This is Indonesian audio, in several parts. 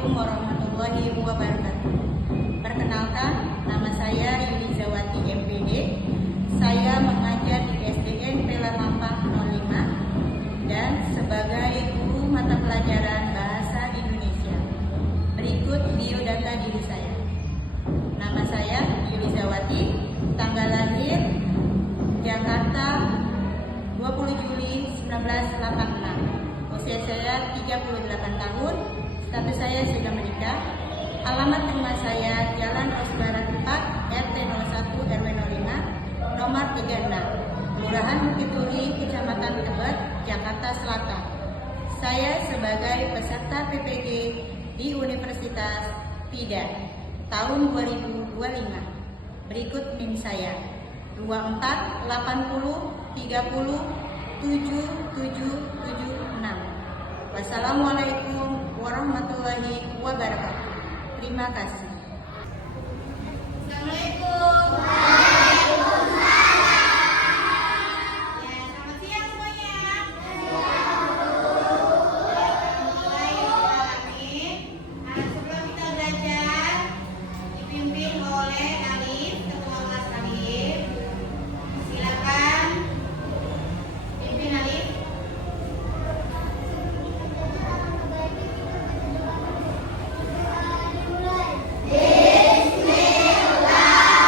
Assalamualaikum warahmatullahi wabarakatuh. Perkenalkan, nama saya Yulizawati MPD. Saya mengajar di SDN Pelamampang 05 dan sebagai guru mata pelajaran Bahasa Indonesia. Berikut biodata diri saya. Nama saya Yulizawati, tanggal lahir Jakarta 20 Juli 1986. Usia saya 38 tahun. Status saya sudah menikah. Alamat rumah saya Jalan Ros Barat 4, RT 01 RW 05, nomor 36, Kelurahan Bukit Turi, Kecamatan Tebet, Jakarta Selatan. Saya sebagai peserta PPG di Universitas TIDA tahun 2025. Berikut NIM saya 2480307776. Wassalamualaikum warahmatullahi wabarakatuh. Terima kasih. Assalamualaikum. Ya, selamat siang semuanya. Sebelum kita belajar, dipimpin oleh Alif, ketua kelas Alif. Silakan pimpin Alif. Bismillah.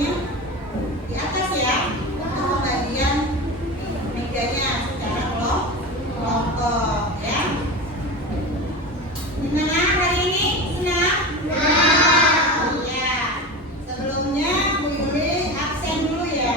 duduknya di atas ya, untuk pembagian mejanya secara kelompok ya. Gimana hari ini? Senang? Iya. Sebelumnya Bu Yuli absen dulu ya.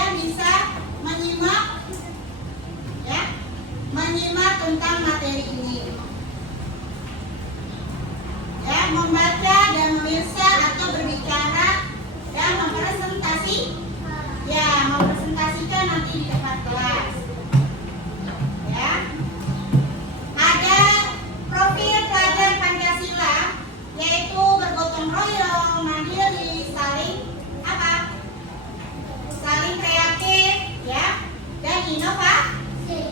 kalian bisa menyimak ya, menyimak tentang materi ini. Ya, membaca dan memirsa atau berbicara dan mempresentasi. Ya, mempresentasikan nanti di depan kelas. Ya. Ada profil pelajar Pancasila yaitu bergotong royong, mandiri, saling apa? Saling kreatif, ya, dan inovasi.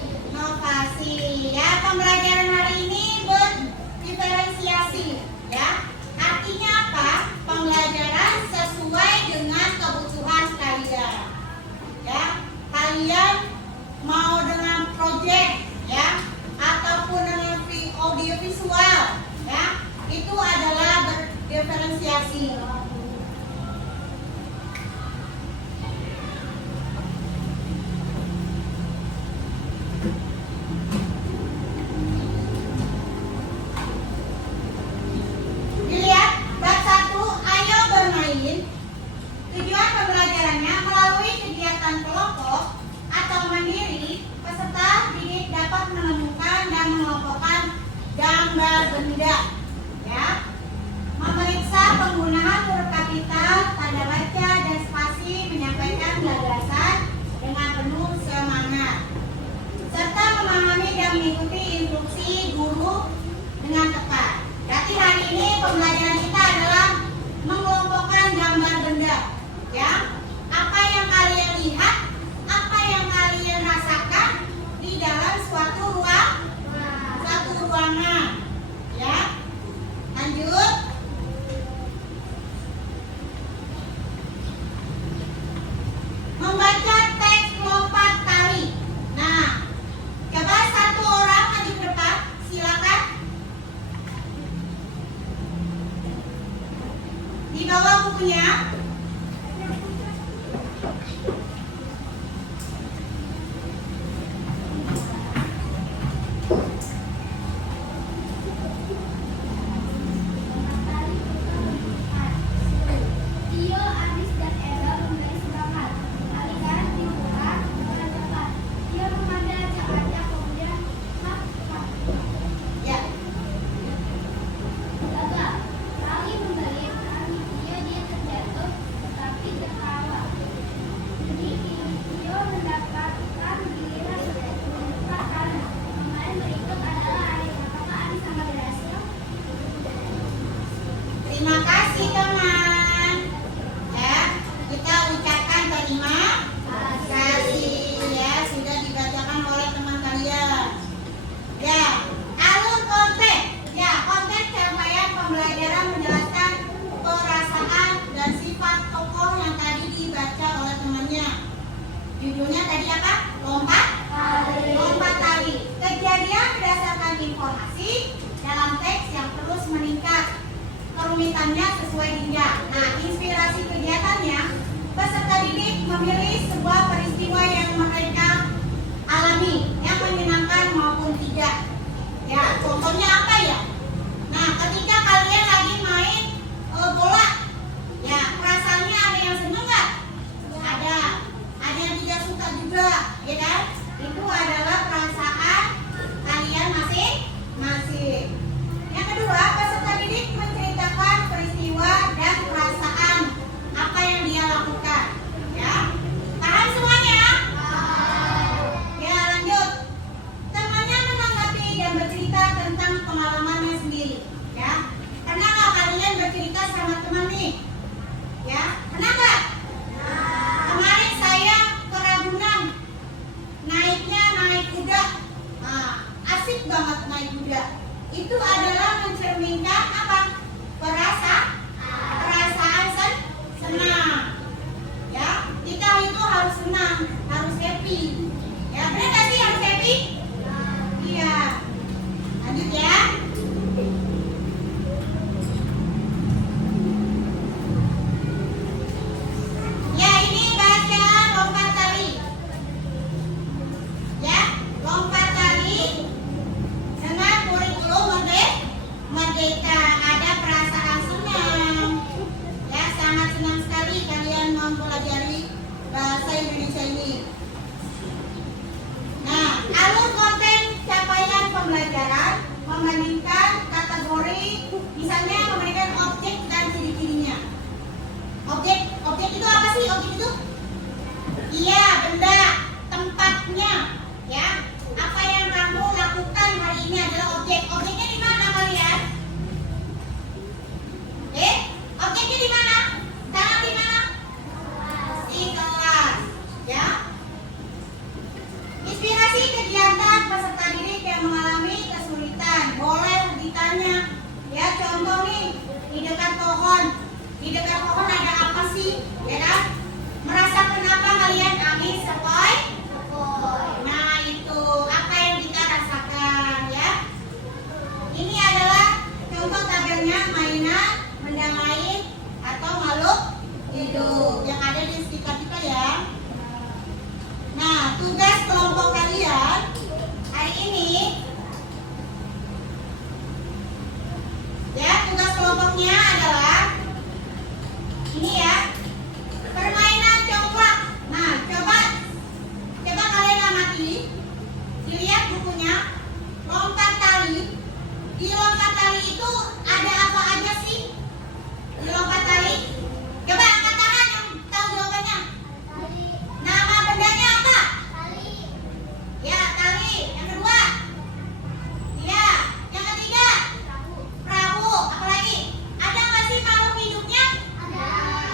Ya, pembelajaran hari ini berdiferensiasi, ya. Artinya apa? Pembelajaran sesuai dengan kebutuhan kalian. Ya, kalian mau dengan proyek, ya, ataupun dengan audiovisual, ya, itu adalah berdiferensiasi. Dilihat bab 1, ayo bermain. Tujuan pembelajarannya melalui kegiatan kelompok atau mandiri, peserta didik dapat menemukan dan mengelompokkan gambar benda, ya, memeriksa penggunaan huruf kapital, tanda baca dan spasi, menyampaikan gagasan dengan penuh semangat, serta memahami dan mengikuti instruksi guru dengan tepat. Jadi hari ini pembelajaran kita adalah mengelompokkan gambar benda, ya. Apa yang kalian lihat, apa yang kalian rasakan di dalam suatu ruangan, ya. Lanjut. Membaca teks lompat tali. Nah, coba satu orang maju ke depan, silakan. Di bawah bukunya. Tio, Anis, dan Ella memberi semangat. Alihkan dibuka dengan tepat. Tio memandang acak-acak kemudian hap. Ya. Gagal. Tali membelit. Kaki Tio dia terjatuh tetapi tertawa. Ini Tio mendapatkan giliran membuka tanah. Pemain berikut adalah Anis. Apakah Anis sangat berhasil? Terima kasih teman. Ya, kita ucapkan terima kasih, ya, sudah dibacakan oleh teman kalian. Ya, alur konten. Ya, konten capaian pembelajaran menjelaskan perasaan dan sifat tokoh yang tadi dibaca oleh temannya. Judulnya tadi apa? Lompat tali. Kejadian berdasarkan informasi dalam teks yang terus meningkat. Kerumitannya sesuai jenjang. Nah, inspirasi kegiatannya, peserta didik memilih sebuah peristiwa yang mereka alami, yang menyenangkan maupun tidak. Ya, contohnya apa ya? Nah, ketika kalian lagi main bola, ya, perasaannya ada yang seneng nggak? Ada yang tidak suka juga, ya kan? Itu adalah perasaan kalian masing-masing. Yang kedua, peserta didik menceritakan peristiwa dan perasaan apa yang dia lakukan. Ya, paham semuanya? Ya, lanjut. Temannya menanggapi dan bercerita tentang pengalamannya sendiri. Ya, pernah nggak kalian bercerita sama teman nih? Ya, pernah nggak? Kemarin saya ke Ragunan. dekat pohon. Di dekat pohon ada apa sih? Ya kan? Merasakan apa kalian? Angin sepoi? Nah itu apa yang kita rasakan ya? Ini adalah contoh tabelnya mainan, benda lain atau makhluk hidup yang ada di sekitar kita ya. Nah tugas kelompok kalian hari ini ya, tugas kelompoknya adalah ini ya, permainan congklak. Nah coba kalian amati, dilihat bukunya, lompat tali. Di lompat tali itu ada apa aja sih? Di lompat tali, coba angkat tangan yang tahu jawabannya. Nama bendanya apa? Ya, tali. Yang kedua, ya. Yang ketiga, perahu. Apa lagi? Ada nggak sih makhluk hidupnya?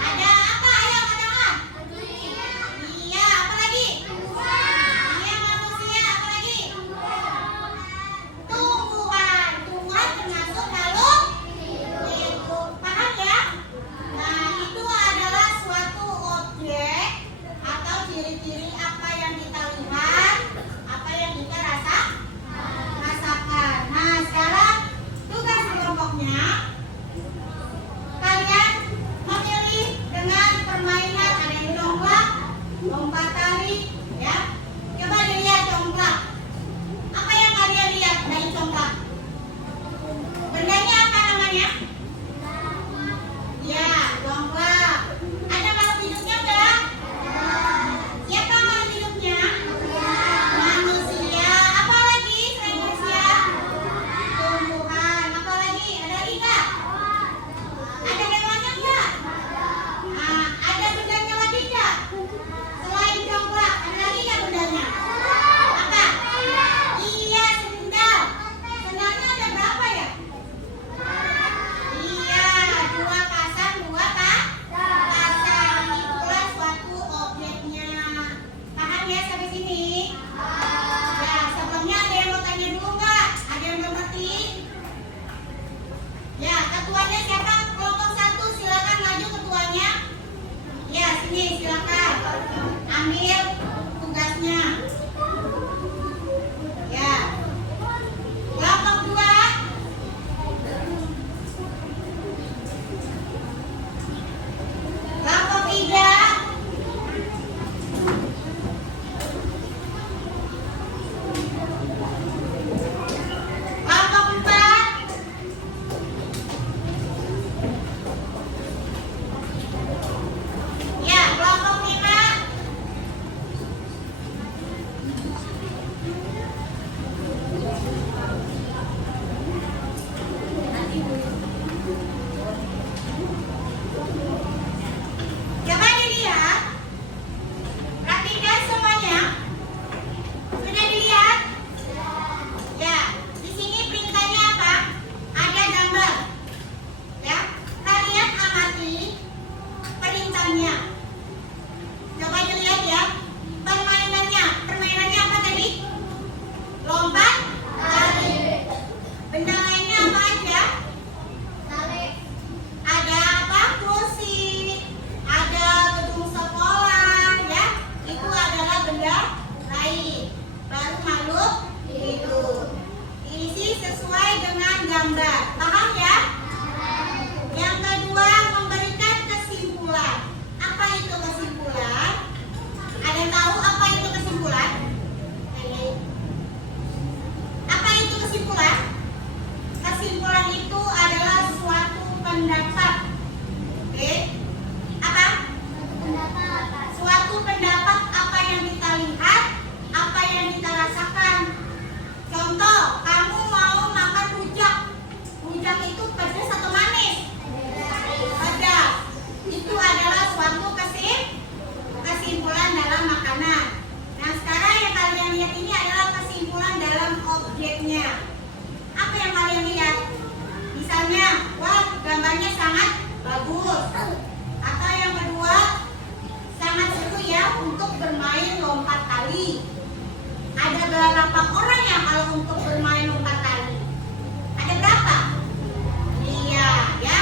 Ada apa? Ayo angkat tangan. Iya. Apa lagi? Iya, manusia. Apa lagi? Tumbuhan. Tumbuhan termasuk makhluk hidup. Paham ya? Nah, itu adalah suatu objek atau ciri-ciri apa yang kita lihat, apa yang kita rasakan. Nah, sekarang tugas kelompoknya kalian memilih dengan permainan, ada yang congklak, lompat tali, ya. Coba dilihat congklak. Apa yang kalian lihat dari congklak? Bendanya apa namanya? Ya, congklak. Ada makhluk hidupnya enggak? Siapa makhluk hidupnya? Manusia. Apa lagi selain manusia? Tumbuhan. Apa lagi? Ada lagi enggak? Ada hewannya enggak? Nah, ada bendanya lagi enggak? Selain congklak, ada lagi enggak bendanya? Apa? Iya, sendal. Sendalnya ada berapa ya? Iya, 2 pasang, 2 pasang. Itulah suatu objeknya. Paham ya sampai sini? Ya, sebelumnya ada yang mau tanya dulu nggak? Ada yang belum ngerti? Ya, ketuanya siapa? Kelompok 1, silakan maju ketuanya. Ya, sini silakan. Ambil tugasnya. Ya. Kelompok 2. Kelompok 3. Kelompok 4. Ya, kelompok 5. Coba dilihat, perhatikan semuanya. Sudah dilihat? Ya, di sini perintahnya apa? Ada gambar. Ya, kalian amati perintahnya. Coba dilihat ya, permainannya. Permainannya apa tadi? Lompat tali. Benda lainnya apa aja? Ada apa? Kursi, ada gedung sekolah, ya. Itu adalah benda lain. Baru makhluk hidup. Isi sesuai dengan gambar. Paham ya? Yang kedua, memberikan kesimpulan. Apa itu kesimpulan? Ada yang tahu apa itu kesimpulan? Apa itu kesimpulan? Kesimpulan itu adalah suatu pendapat. Oke? Apa? Suatu pendapat, apa yang kita lihat, apa yang kita rasakan. Contoh, kamu mau makan rujak. Rujak itu pedas atau manis? Pedas. Itu adalah suatu kesimpulan dalam makanan. Nah, sekarang yang kalian lihat ini adalah kesimpulan dalam objeknya. Apa yang kalian lihat? Misalnya, wah, gambarnya sangat bagus. Atau yang kedua, sangat seru ya untuk bermain lompat tali. Ada berapa orang ya kalau untuk bermain lompat tali? Ada berapa? Iya, ya.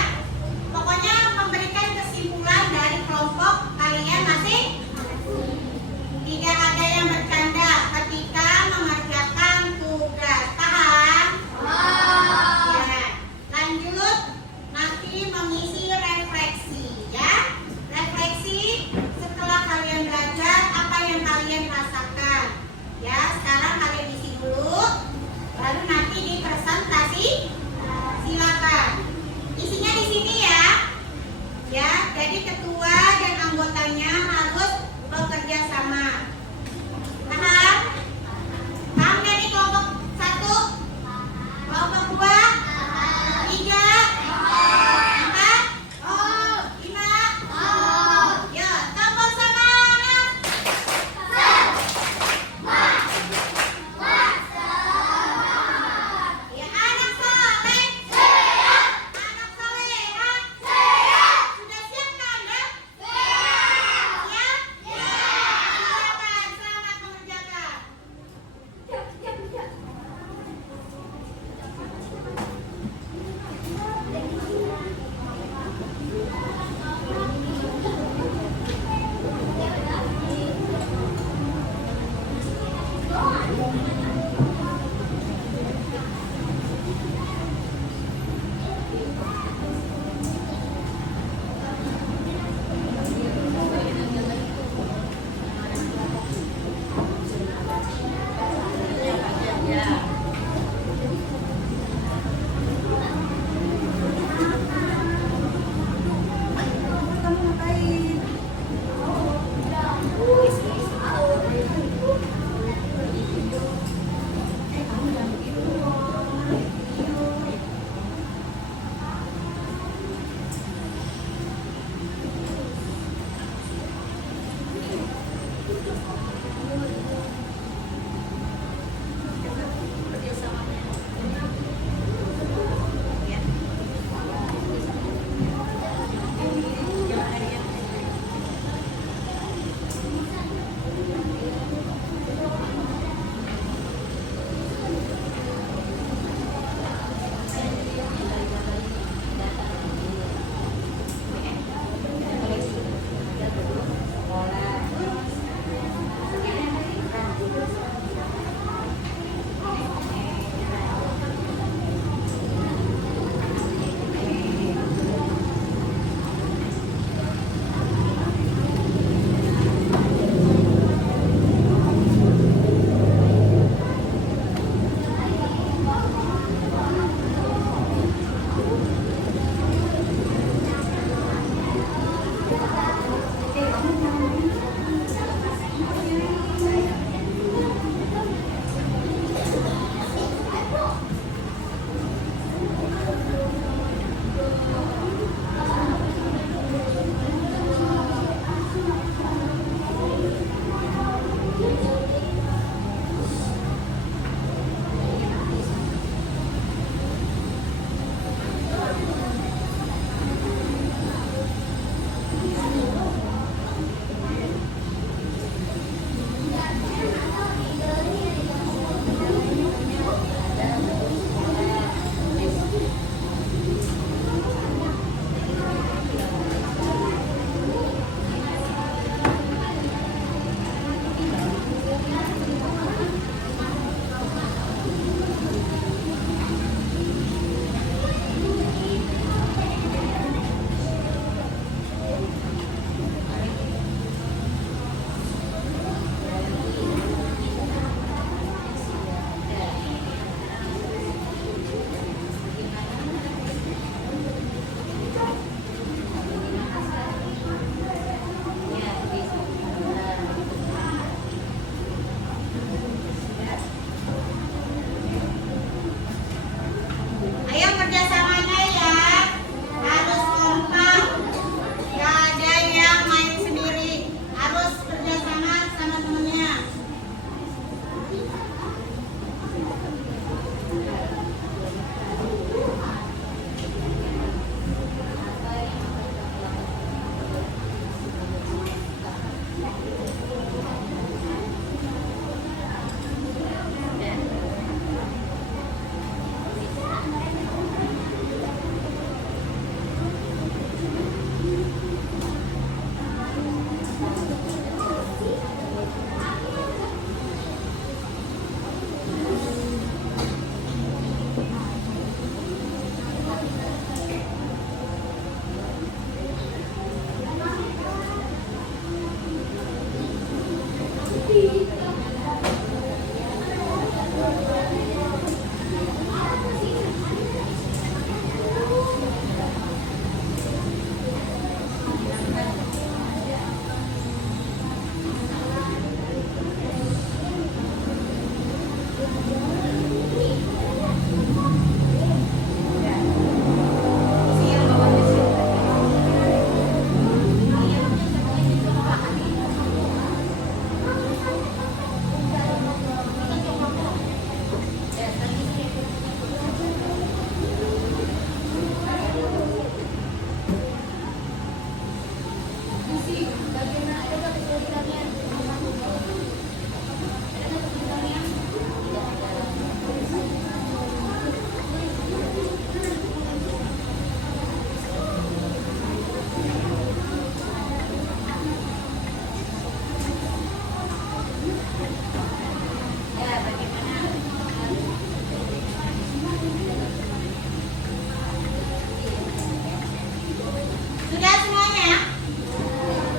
Sudah semuanya?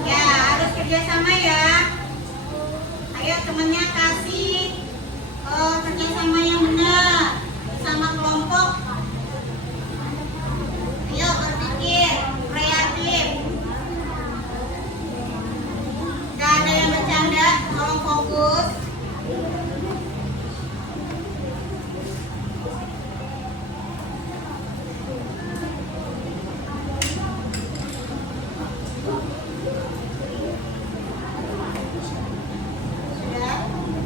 Ya, harus kerjasama ya. Ayo temennya kasih kerjasama yang benar sama kelompok. Ayo berpikir kreatif. Gak ada yang bercanda, tolong fokus. Sudah?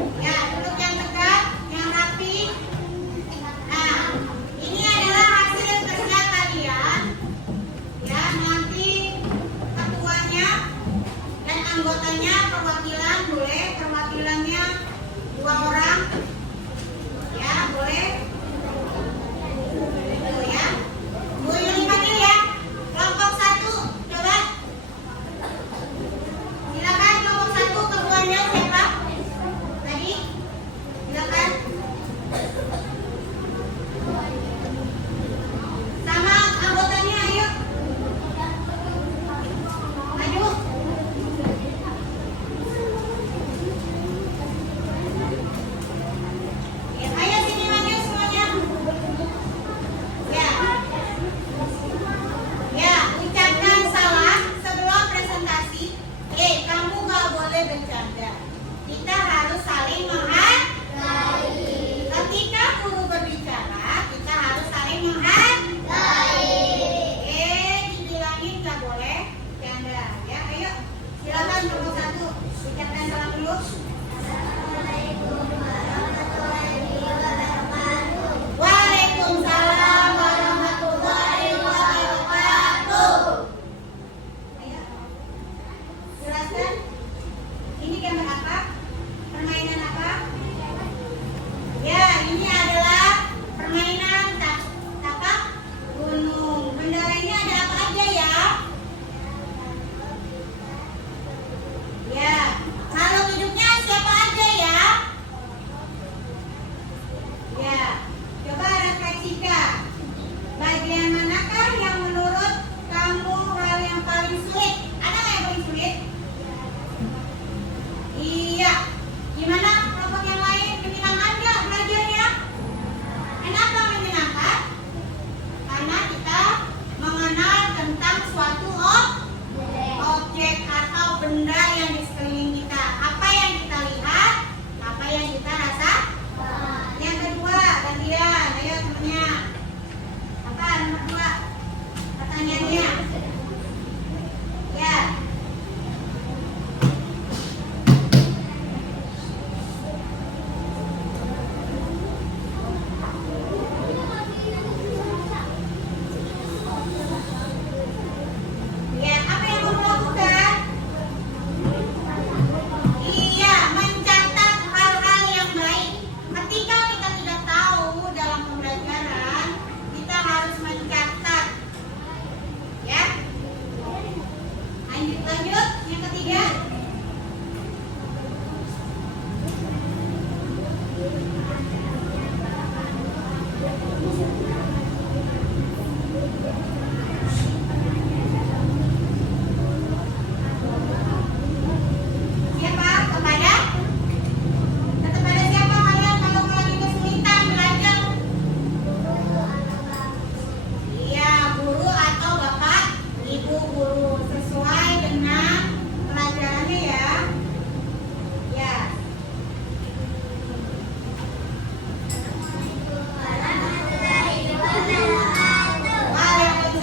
Ya, duduk yang tegak, yang rapi. Nah, ini adalah hasil kerja kalian. Ya, nanti ketuanya dan anggotanya perwakilan boleh, perwakilannya 2 orang. Ya, boleh. Tuh ya. Bu Yuli panggil ya. Kelompok 1, coba. Silakan kelompok 1 ketuanya siapa? Tadi? Silakan. Sama anggotanya ayo. Maju. Ya, ayo sini maju semuanya. Ya. Ya, ucapkan salam sebelum presentasi. Kamu nggak boleh bercanda. Kita harus saling menghargai. Ketika guru berbicara, kita harus saling menghargai. Dibilangin nggak boleh bercanda. Ya, ayo. Silakan kelompok 1. Ucapkan salam dulu. Waalaikumsalam warahmatullahi wabarakatuh. Ayo. Jelaskan. Ini gambar apa? Permainan apa? Ya, ini adalah permainan tapak gunung. Benderanya ada apa aja ya? Ya, kalau hidupnya siapa aja ya? Ya, coba refleksikan. Bagian manakah yang menurut kamu hal yang paling sulit? Ada nggak yang paling sulit? Iya. Gimana kelompok yang lain? Menyenangkan nggak belajarnya? Kenapa menyenangkan? Karena kita mengenal tentang suatu objek atau benda yang di sekeliling kita. Apa yang kita lihat, apa yang kita rasa. Yang kedua, gantian. Ayo temennya. Apa nomor 2? Pertanyaannya. Ya. Ya, apa yang kamu lakukan? Iya, mencatat hal-hal yang baik. Ketika kita tidak tahu dalam pembelajaran, kita harus mencatat. Ya. Lanjut, yang ketiga. Siapa? Kepada siapa kalian kalau lagi kesulitan belajar? Iya, guru atau bapak, ibu guru sesuai dengan pelajarannya ya. Ya. Waalaikumsalam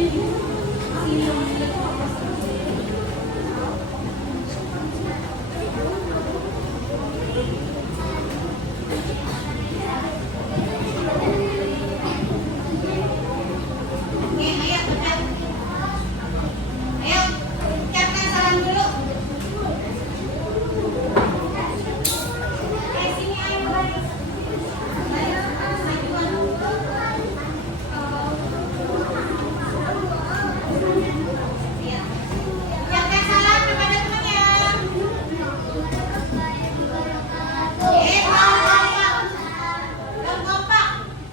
Oke, ayo ucap. Ayo, ucapkan salam dulu. Sini ayo baris. Baris, majuan. Iya. Ucapkan salam kepada temannya. Belum kompak.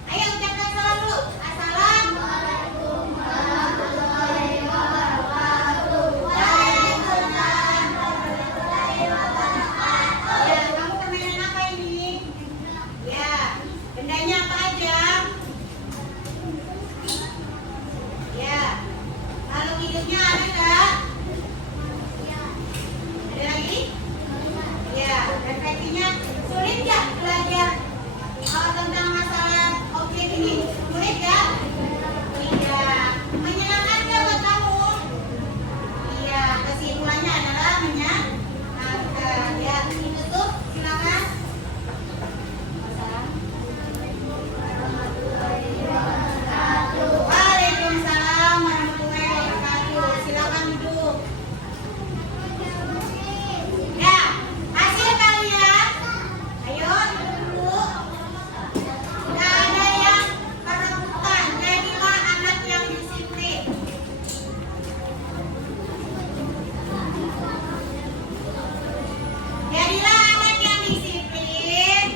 Ayo ucapkan salam dulu. Assalamualaikum warahmatullahi wabarakatuh. Waalaikumsalam warahmatullahi wabarakatuh. Ya, kamu permainan apa ini? Ya, bendanya apa aja? Ya, makhluk hidupnya ada nggak? Ada lagi? Ya, refleksinya sulit nggak belajar tentang masalah objek ini? Sulit nggak? Tidak. Menyenangkan nggak buat kamu? Iya, kesimpulannya adalah menyenangkan. Ya, ditutup, silakan. Waalaikumsalam warahmatullahi wabarakatuh. Silakan duduk. Ya, hasil kalian. Ayo duduk dulu. Tidak ada yang perebutan. Jadilah anak yang disiplin. Jadilah anak yang disiplin,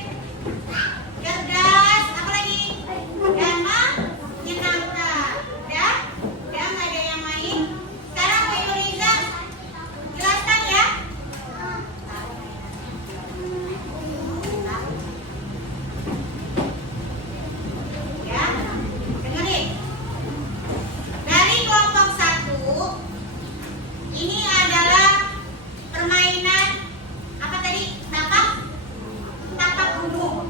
cerdas, apa lagi? Dan menyenangkan. Ya? Ya, nggak ada yang main. Sekarang Bu Ibu Riza jelaskan ya. Ya, dengerin. Dari kelompok 1, ini adalah permainan apa tadi? Tapak gunung.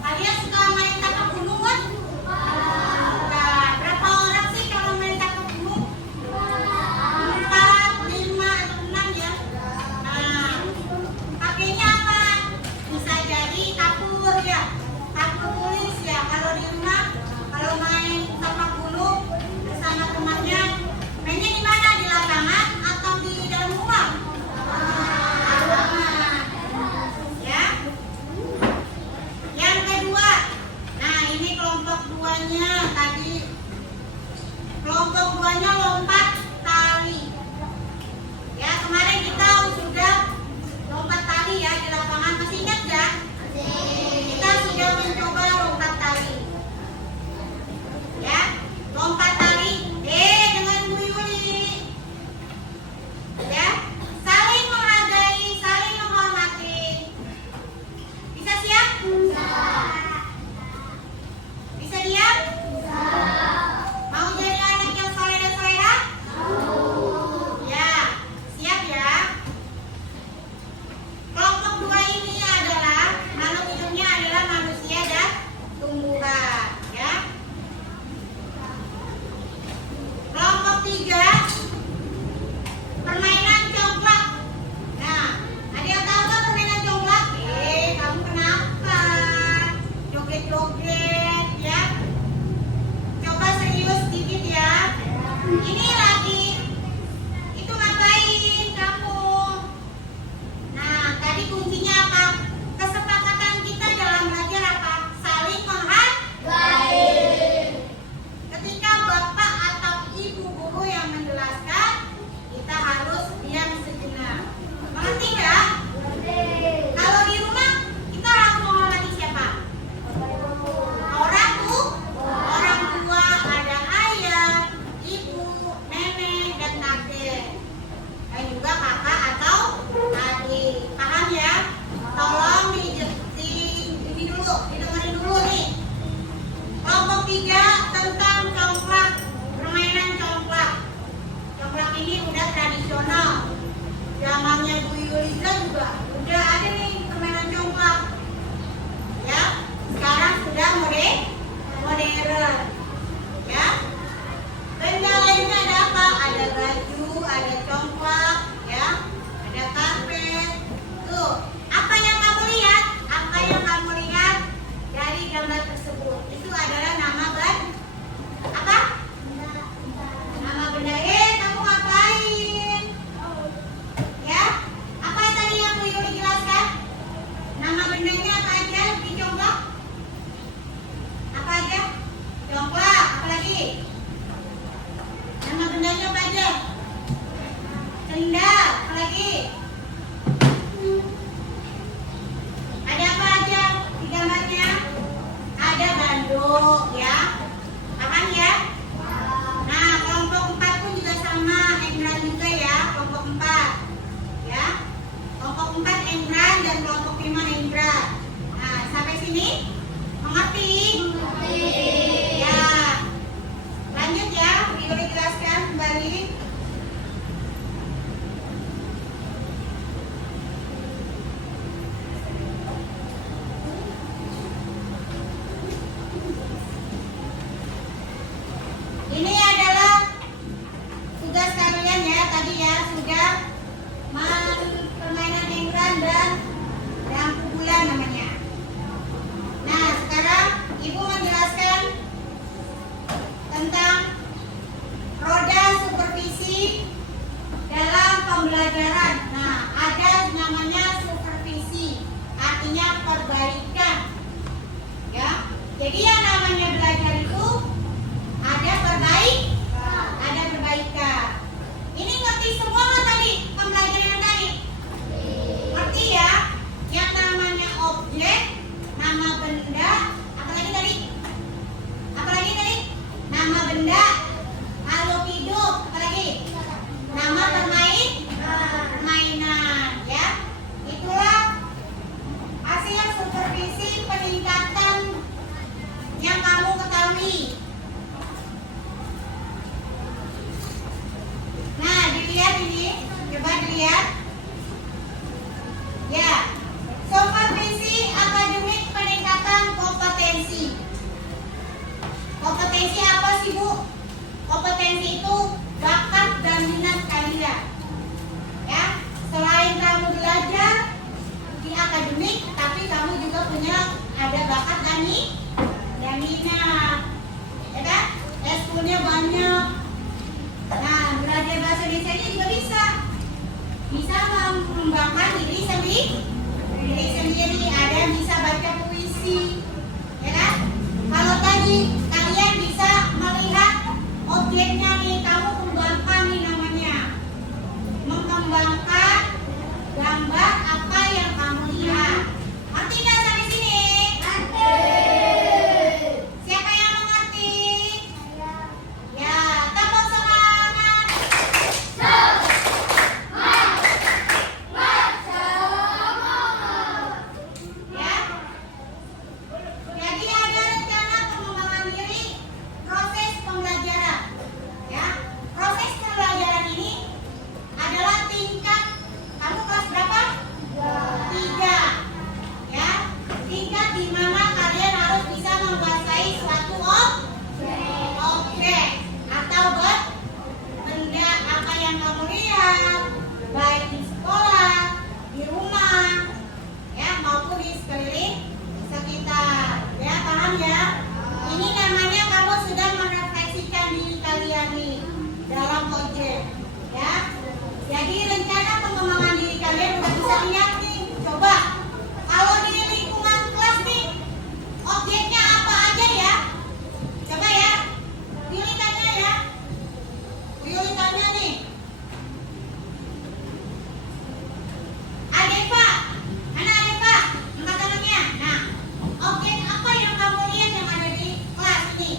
Kalian suka main tapak gunung kan? Nah, berapa orang sih kalau main tapak gunung? 4, 5, atau 6 ya? Nah, pakainya apa? Bisa jadi kapur ya, kapur tulis ya. Kalau di rumah, kalau main tapak gunung bersama temannya, mainnya di mana? Di lapangan atau di dalam rumah? Lapangan. Ya. Yang kedua, nah ini kelompok 2-nya tadi. Kelompok 2-nya lompat tali. Ya, kemarin kita sudah lompat tali ya di lapangan. Masih ingat nggak? Kita sudah mencoba lompat tali. Ya, lompat tali. Dengan Bu Yuli. Ya, saling menghargai, saling menghormati. Bisa siap? Bisa diam? Mau jadi anak yang soleh dan solehah? Ya, siap ya. Kelompok 2 ini adalah makhluk hidupnya adalah manusia dan tumbuhan. Ya. Kelompok 3, permainan congklak. Nah, ada yang tahu nggak permainan congklak? Kamu kenapa? Joget-joget ya. Coba serius sedikit ya. Ini lagi. Itu ngapain kamu? Nah, tadi kuncinya apa? Kesepakatan kita dalam belajar apa? Saling menghargai. Ketika bapak atau ibu guru yang menjelaskan, kita harus diam sejenak. Mengerti nggak? Kalau di rumah, kita harus menghormati siapa? Orang tua, ada ayah, ibu, nenek, dan kakek. Dan juga kakak atau adik. Paham ya? Tolong didengerin dulu nih. Kelompok 3 tentang congklak, permainan congklak. Congklak ini udah tradisional. Zamannya Bu Yuliza juga udah ada nih permainan congklak. Ya, sekarang sudah modern. Ya. Benda lainnya sendal, apa lagi? Ada apa aja di gambarnya? Ada banduk ya. Aman ya? Nah, kelompok 4 pun juga sama, Engran juga ya, kelompok 4. Ya. Kelompok 4 Engran dan kelompok 5 Engran. Nah, sampai sini mengerti? Ya. Lanjut ya, Yuli jelaskan kembali. Ini adalah tugas kalian ya, tadi ya sudah main permainan Engran dan lampu bulan namanya. Nah, sekarang Ibu menjelaskan tentang roda supervisi dalam pembelajaran. Nah, ada namanya supervisi, artinya perbaikan. Ya. Jadi yang namanya belajar itu ada perbaikan. Ini ngerti semua nggak tadi pembelajaran yang tadi? Ngerti ya? Yang namanya objek, nama benda, apa lagi tadi? Nama benda, makhluk hidup, apa lagi? Nama permainan, ya. Itulah hasil supervisi peningkatan yang kamu ketahui. Nah, dilihat ini, coba dilihat. Ya, supervisi akademik peningkatan kompetensi. Kompetensi apa sih, Bu? Kompetensi itu bakat dan minat kalian. Ya, selain kamu belajar di akademik, tapi kamu juga punya ada bakat dan minat. Ya kan? Eskulnya banyak. Nah, belajar bahasa Indonesia juga bisa mengembangkan diri sendiri. Ada yang bisa baca puisi, ya kan? Kalau tadi kalian bisa melihat objeknya nih, kamu kembangkan nih namanya, mengembangkan gambar apa yang kamu lihat. Ngerti nggak sampai sini? Siapa yang mengerti? Ya, tepuk semangat. Ya. Jadi ada rencana pengembangan diri, proses pembelajaran. Ya, proses pembelajaran ini adalah tingkat, kamu kelas berapa? 3. Ya, tingkat di mana kalian harus bisa menguasai suatu objek atau benda apa yang kamu lihat, baik di sekolah, di rumah, ya maupun di sekeliling sekitar. Ya, paham ya? Ini namanya kamu sudah merefleksikan diri kalian nih dalam objek. Ya. Jadi rencana pengembangan diri kalian udah bisa lihat nih. Coba kalau di lingkungan kelas nih, objeknya apa aja ya? Coba ya. Pilih tanya ya. Pilih tanya nih. Adepa, mana Adepa? Angkat tangannya. Nah, objek apa yang kamu lihat yang ada di kelas ini?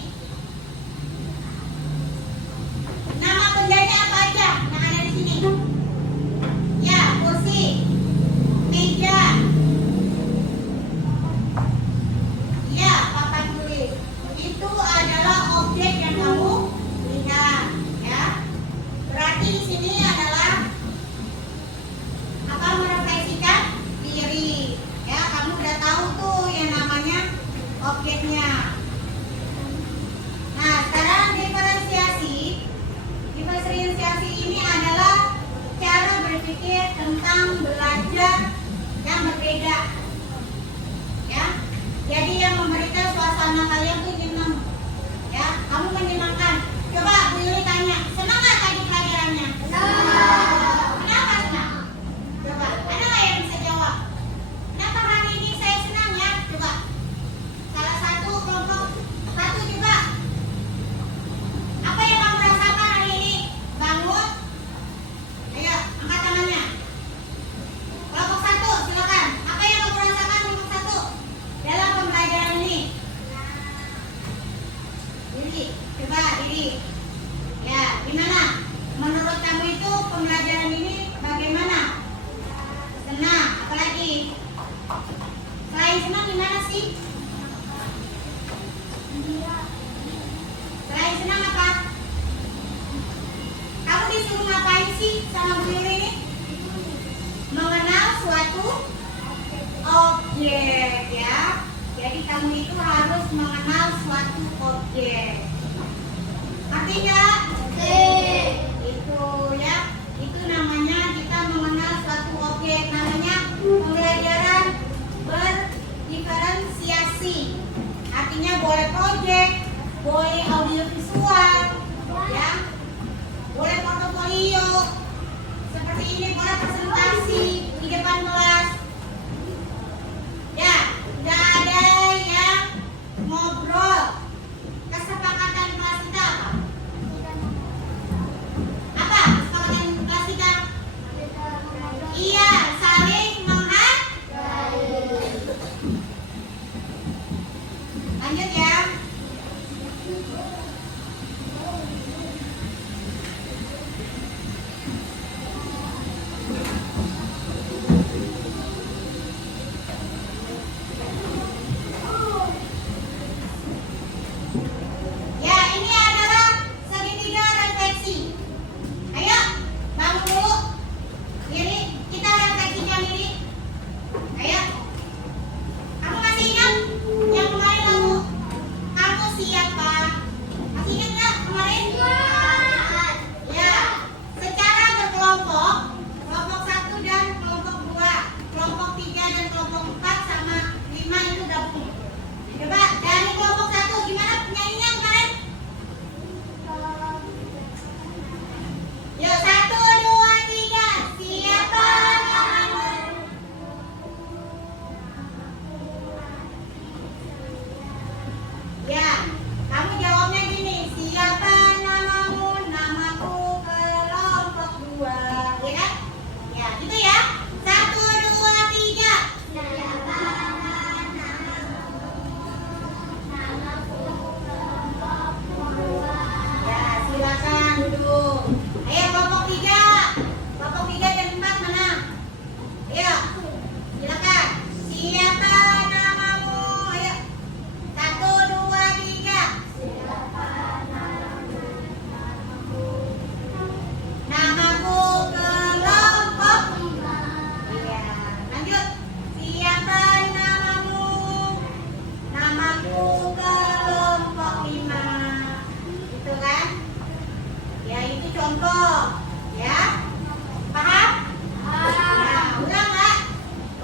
Nama bendanya apa aja yang ada di sini? Ya, kursi, meja, ya, papan tulis. Itu adalah objek yang kamu lihat, ya. Berarti di sini adalah apa, merefleksikan diri. Ya, kamu udah tahu tuh yang namanya objeknya. Nah, sekarang diferensiasi. Diferensiasi ini adalah cara berpikir tentang belajar yang berbeda. Ya. Jadi yang memberikan suasana kalian tuh nyenang. Ya, kamu menyenangkan. Coba Bu Yuli tanya, senang nggak tadi pelajarannya? Kenapa senang? Coba, ada nggak yang bisa jawab? Kenapa hari ini saya senang ya? Coba. Salah satu kelompok satu juga. Apa yang kamu rasakan hari ini? Bangun. Ayo. Menurut kamu itu pembelajaran ini bagaimana? Senang. Apalagi? Selain senang gimana sih? Selain senang apa? Kamu disuruh ngapain sih sama Bu Yuli ini? Mengenal suatu objek ya. Jadi kamu itu harus mengenal suatu objek. Ngerti nggak? Itu ya. Itu namanya kita mengenal suatu objek. Namanya pembelajaran berdiferensiasi. Artinya boleh project, boleh audiovisual, ya, boleh portofolio, seperti ini boleh presentasi di depan kelas. Ya, tidak ada yang ngobrol. Kesepakatan kelas kita apa? Apa kesepakatan kelas kita? Iya, saling menghargai. Lanjut ya. Ya, ini adalah segitiga refleksi. Ayo, bangun dulu. Ini kita refleksikan ini. Ayo. Kamu masih ingat yang kemarin kamu siapa? Masih ingat nggak kemarin? Ya, secara berkelompok, kelompok 1 dan kelompok 2, kelompok 3 dan kelompok 4 sama 5 itu gabung. Coba dari kelompok 1 gimana penyanyinya kemarin? Yuk 1, 2, 3. Siapa namamu? Ya, kamu jawabnya gini. Siapa namamu? Namaku kelompok 2. Ya kan? Ya, gitu ya. 1, 2, 3. Siapa namamu? Namaku kelompok 2. Ya, silakan duduk. Ayo kelompok 3. Kelompok 3 dan 4 mana? Ayo. Silakan. Siapa namamu? Ayo. 1, 2, 3. Namaku kelompok 5. Iya. Lanjut. Siapa namamu? Namaku kelompok 5. Gitu kan? Ya, itu contoh. Ya. Paham? Ya, ulang nggak?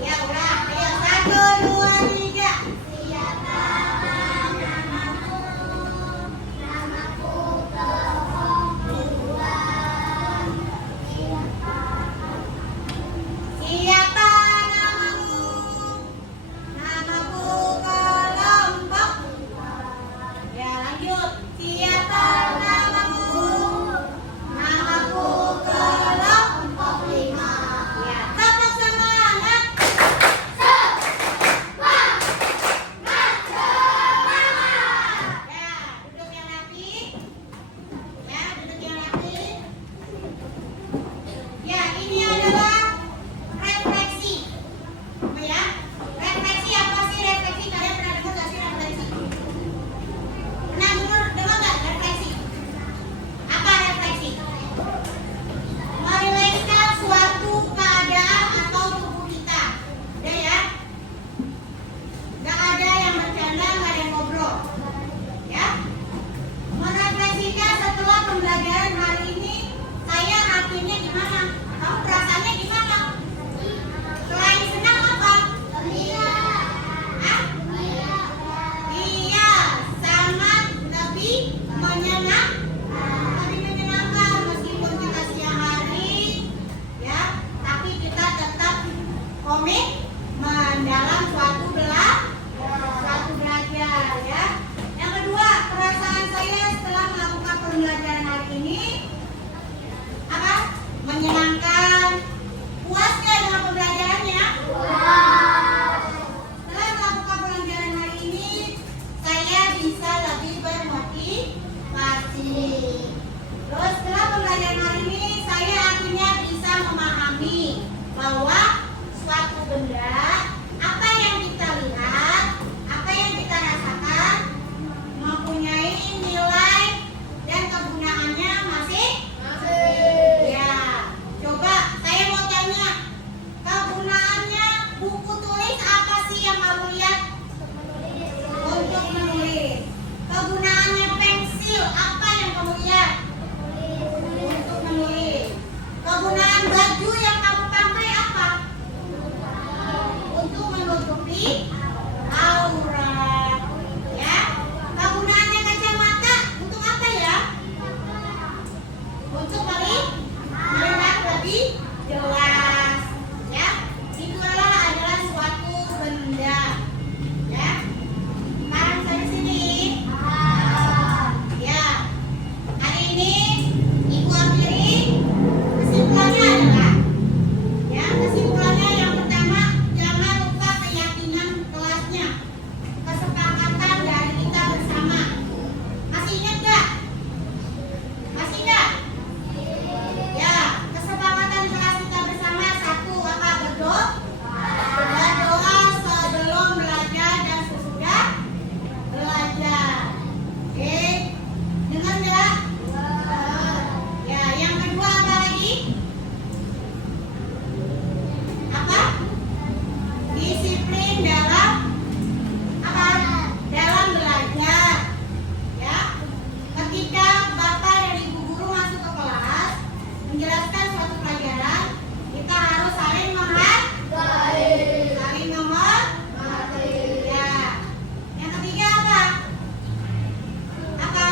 Ya, ulang. Ayo 1, 2, 3. Siapa namamu? Namaku kelompok 2. Siapa namamu? Namaku kelompok. Ya, lanjut. Siapa namamu? Namaku kelompok untuk melihat lebih jelas. Ya, itu adalah suatu benda. Ya, sekarang sampai sini. Ya, hari ini Ibu akhiri kesimpulannya adalah, ya, kesimpulannya yang pertama, jangan lupa keyakinan kelasnya, kesepakatan dari kita bersama. Masih ingat gak? Masih ingat? Ya, kesepakatan kelas kita bersama satu apa? Berdoa sebelum belajar dan sesudah belajar. Oke, dengar nggak? Ya, yang kedua apa lagi? Apa? Disiplin dalam apa? Dalam belajar. Ya, ketika Bapak dan Ibu guru masuk ke kelas menjelaskan suatu pelajaran, kita harus saling menghargai. Saling menghargai. Ya. Yang ketiga apa? Apa?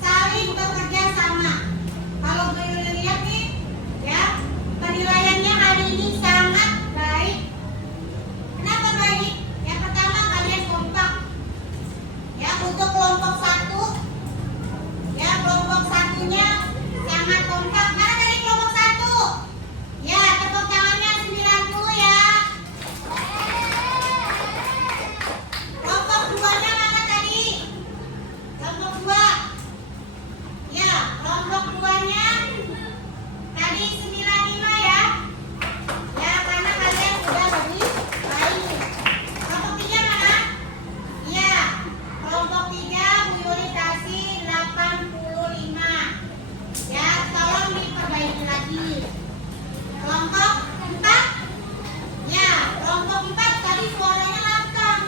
Saling bekerja sama. Kalau Bu Yuli lihat nih, ya, penilaiannya hari ini sangat baik. Kenapa baik? Yang pertama, kalian kompak. Ya, untuk kelompok satu, ya, kelompok satunya sangat kompak. Mana tadi kelompok satu? Ya, tepuk tangannya 90 ya. Kelompok duanya mana tadi? Kelompok dua. Ya, kelompok duanya tadi 95 ya. Ya, karena kalian sudah lebih baik. Kelompok tiga mana? Ya, kelompok tiga Bu Yuli kasih 85. Ya, tolong diperbaiki lagi. Kelompok 4. Ya, kelompok 4 tadi suaranya lantang.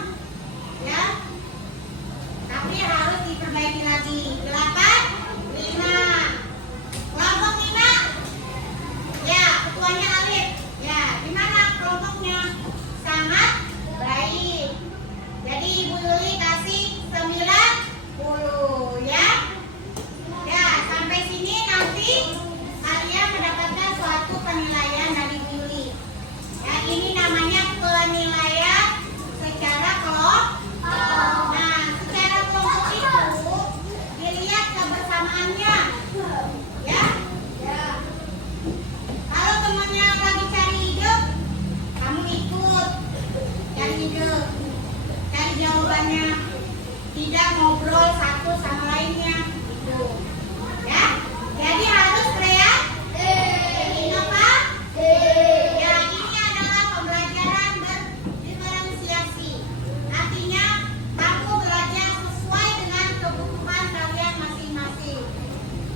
Ya, tapi harus diperbaiki lagi. 85. Kelompok 5. Ya, ketuanya Alif. Ya, gimana kelompoknya? Sangat baik. Jadi Ibu Yuli kasih 90 ya. Ya, sampai sini nanti kalian mendapatkan suatu penilaian dari Bu Yuli. Ya, ini namanya penilaian secara kelompok. Nah, secara kelompok itu dilihat kebersamaannya. Ya. Kalau temannya lagi cari ide, kamu ikut cari ide, cari jawabannya. Tidak ngobrol satu sama lainnya. Gitu. Ya. Jadi harus inovatif. Ya, ini adalah pembelajaran berdiferensiasi. Artinya kamu belajar sesuai dengan kebutuhan kalian masing-masing.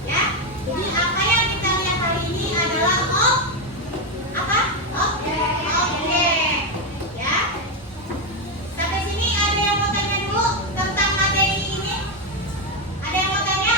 Ya. Jadi apa yang kita lihat hari ini adalah objek. Ya. Sampai sini ada yang mau tanya dulu tentang materi ini? Ada yang mau tanya?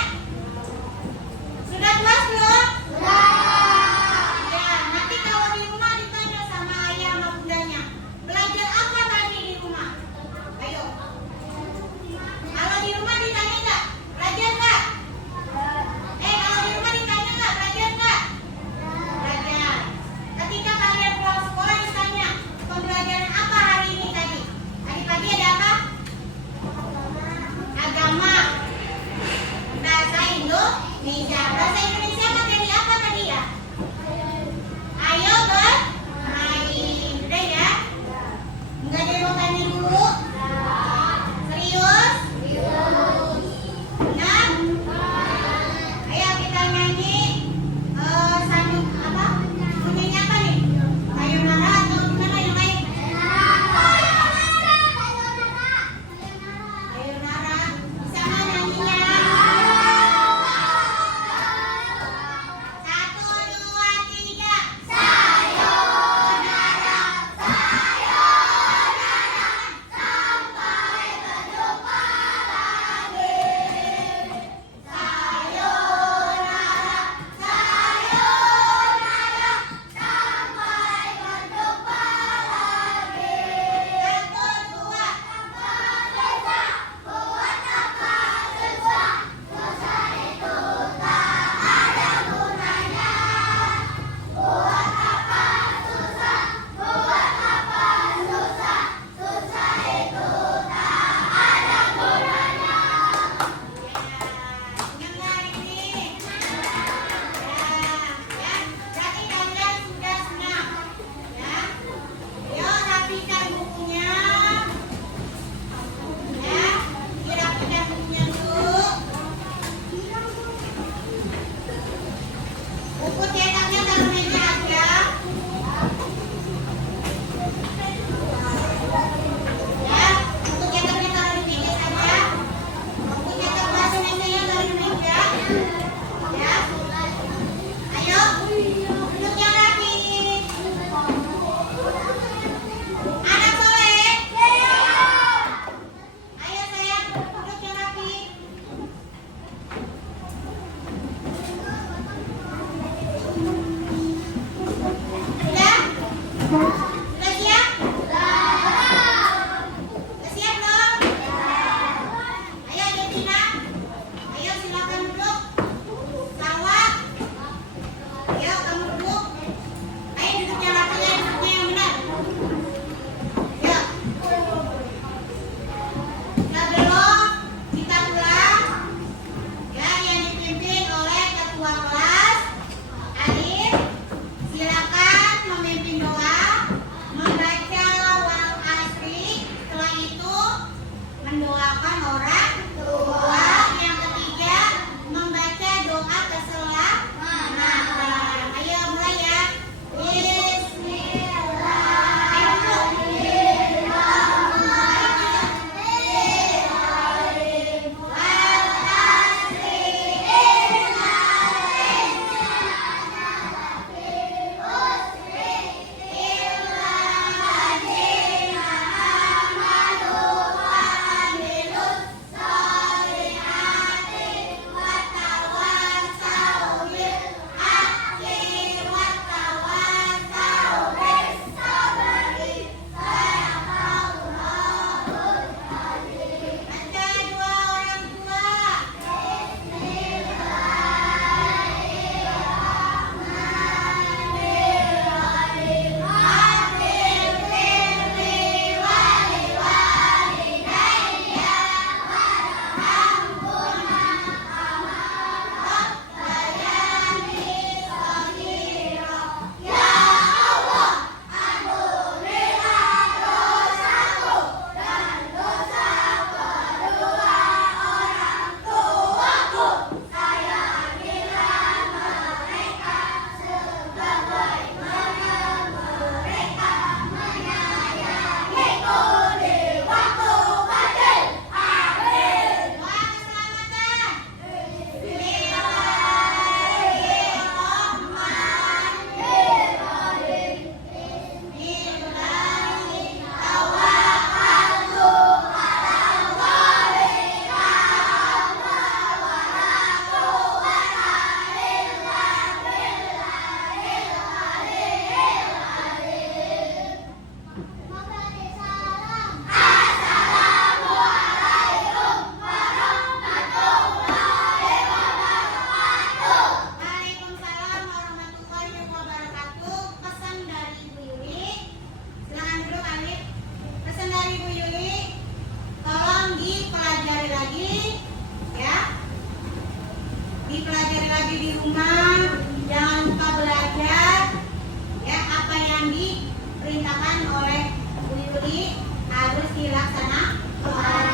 Buku cetaknya taruh meja aja. Ya, buku cetaknya taruh di meja saja. Buku cetak bahasa Indonesia taruh di meja. Ya. Ayo, duduk yang rapi. Anak soleh. Ayo sayang, duduk yang rapi. Sudah? Sudah siap? Sudah siap belum? Ayo Devina. Ayo silakan duduk. Salwa. Ayo kamu duduk. Ayo duduknya rapi ya, duduknya yang benar. Ayo. Sudah belum? Kita pulang. Ya, yang dipimpin oleh ketua kelas Alif. Silakan memimpin doa, membaca wal asri. Setelah itu mendoakan orang tua. Yang ketiga membaca doa keselamatan. Ayo mulai ya. Bismillah. Ayo duduk. Baca doa orang tua. Doa keselamatan. Waalaikumsalam warahmatullahi wabarakatuh. Pesan dari Ibu Yuli. Silakan duduk Alif. Pesan dari Ibu Yuli, tolong dipelajari lagi, ya. Dipelajari lagi di rumah. Jangan lupa belajar, ya. Apa yang diperintahkan oleh Bu Yuli harus dilaksanakan.